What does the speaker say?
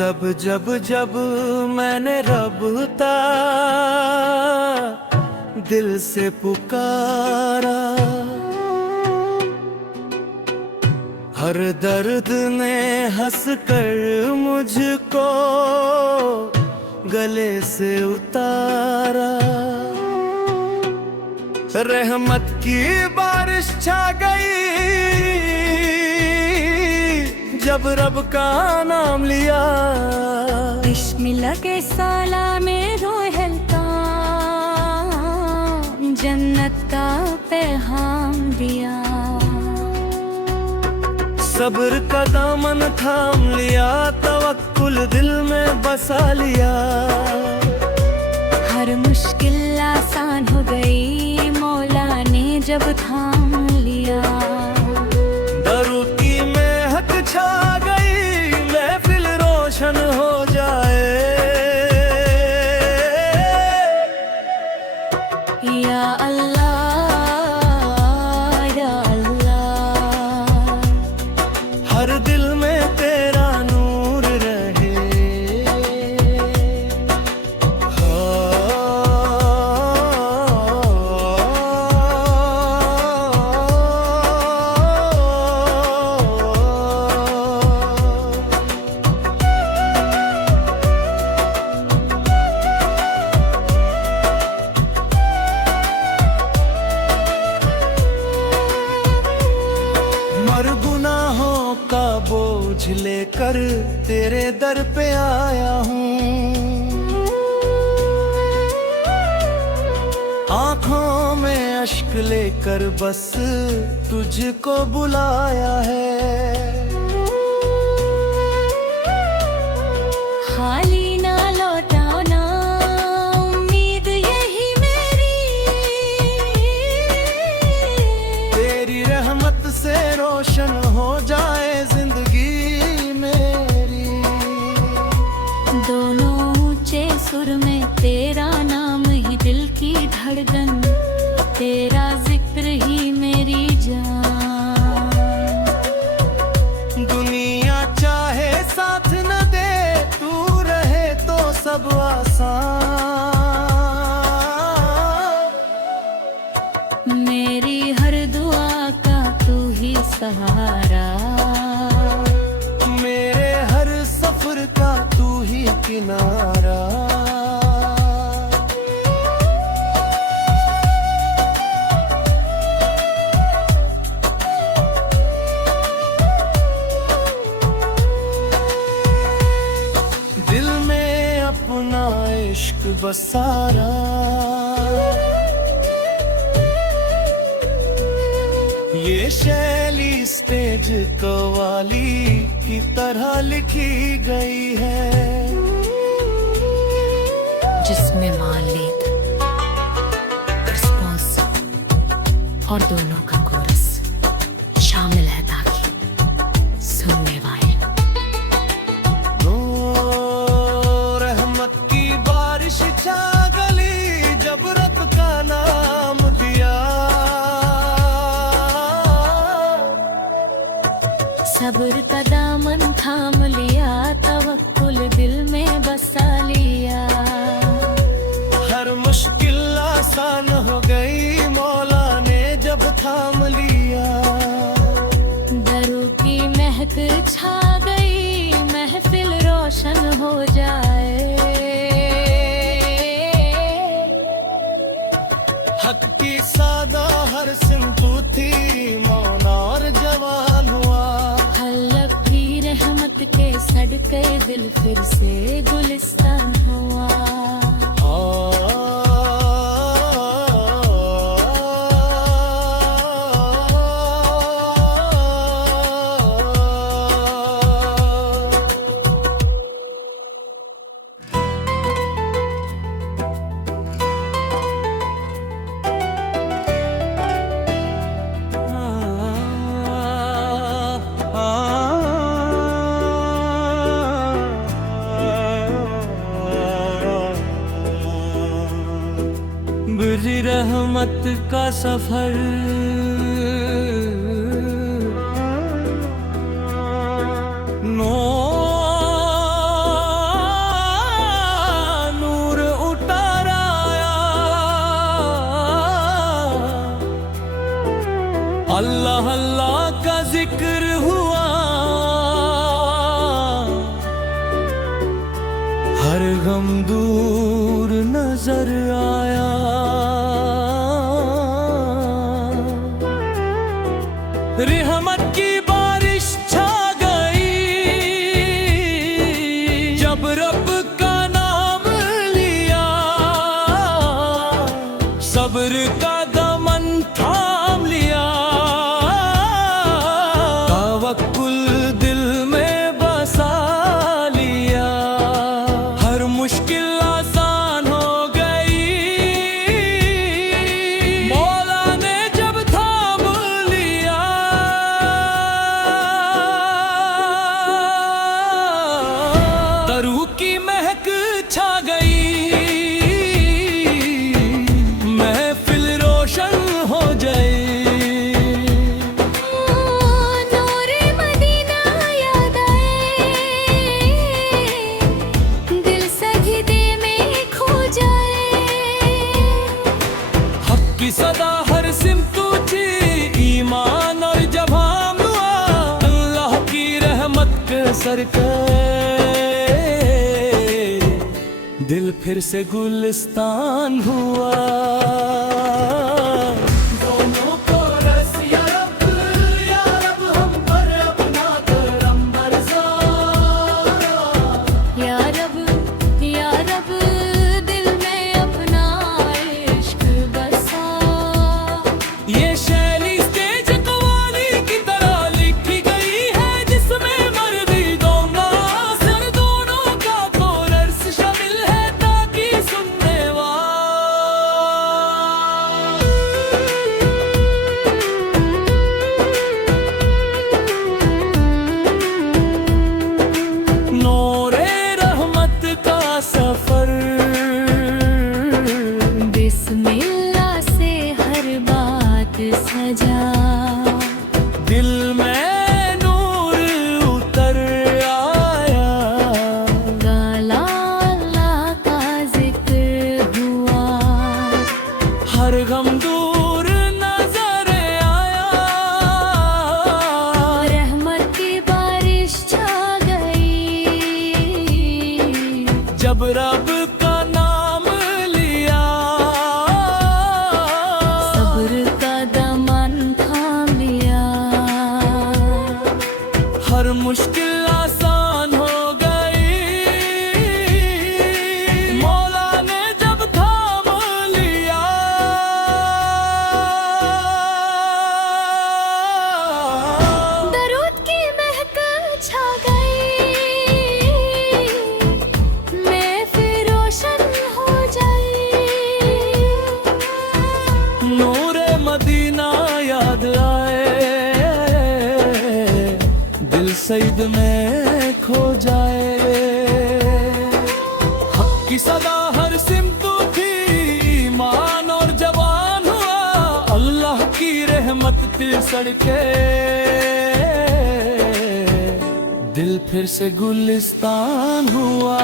सब जब जब मैंने रब ता दिल से पुकारा, हर दर्द ने हंस कर मुझको गले से उतारा। रहमत की बारिश छा गई जब रब का नाम लिया। बिस्मिल्लाह के साला में रोहल का जन्नत का पैगाम दिया। सब्र का दामन थाम लिया, तवक्कुल दिल में बसा लिया। हर मुश्किल आसान हो गई मौला ने जब थाम लिया। दरूद की महक छा गई, महफिल रोशन हो जाए। या अल्लाह या अल्लाह, हर दिल में तेरा नूर रहे। मर गुनाहों का बोझ लेकर तेरे दर पे आया हूँ। आँखों में अश्क लेकर बस तुझको बुलाया है। खाली ना लौटाओ ना उम्मीद यही मेरी। तेरी रहमत से रोशन हो जाए जिंदगी मेरी। दोनों ऊंचे सुर में तेरा नाम ही दिल की धड़कन, तेरा जिक्र ही मेरी जान। दुनिया चाहे साथ न दे, तू रहे तो सब आसान। मेरी हर दुआ का तू ही सहारा, मेरे हर सफर का तू ही किनारा। दिल में अपना इश्क बसारा, ये शैली स्टेज कवाली की तरह लिखी गई है। जिसमें मालिक रिस्पॉन्स और दोनों का कोरस शामिल है ताकि सुनने वाले। रहमत की बारिश छा गई जब रब का नाम लिया। सब्र का दामन थाम लिया, तवक्कुल दिल में बसा लिया। हर मुश्किल आसान हो गई मौला ने जब थाम लिया। दरू की महक छा गई, महफिल रोशन हो जाए। हक की सादा हर सिंतु थी मौला और जवान हुआ। हल्लक भी रहमत के सदके दिल फिर से गुलिस्तान हुआ। बुरी रहमत का सफर नो अल्लाह का जिक्र हुआ, हर गम दूर नजर आया। रहमत की बारिश छा गई जब रब का नाम लिया, सब्र का दमन थाम लिया, तवक्कुल दिल में बसा लिया, हर मुश्किल आसान हो गई, मौला ने जब थाम लिया। दरूह की महक छा गई, महफिल रोशन हो जाए। नूरे मदीना याद आए, दिल सजदे में खो जाए। हक की सदा हर सिमत ऊंची, ईमान और जब हम हुआ, अल्लाह की रहमत के सर के, दिल फिर से गुलिस्तान हुआ। दोनों को रस या रब हम पर अपना करम बरसा। या रब दिल में अपना इश्क बसा। ये शैली स्टेज कवाली की तरह लिखी गई है, जिसमें मर्दी दोनों असर दोनों का कोरस शामिल है, ताकि सुनने नूरे रहमत का सफर, बिस्मिल्लाह से हर बात सजा। दिल में नूर उतर आया, गाला अल्लाह का जिक्र हुआ, हर गम दूर नजर आया, रहमत की बारिश छा गई जब रब का नाम लिया, सब्र का दमन थाम लिया, हर मुश्किल आसान हो गई, मौला ने जब थाम लिया। दरूद की महक छा गई, महफिल रोशन हो जाए। नूरे मदीना याद आए, दिल सईद में खो जाए। हक की सदा हर सिमत थी, ईमान और जवान हुआ, अल्लाह की रहमत दिल सड़के, दिल फिर से गुलिस्तान हुआ।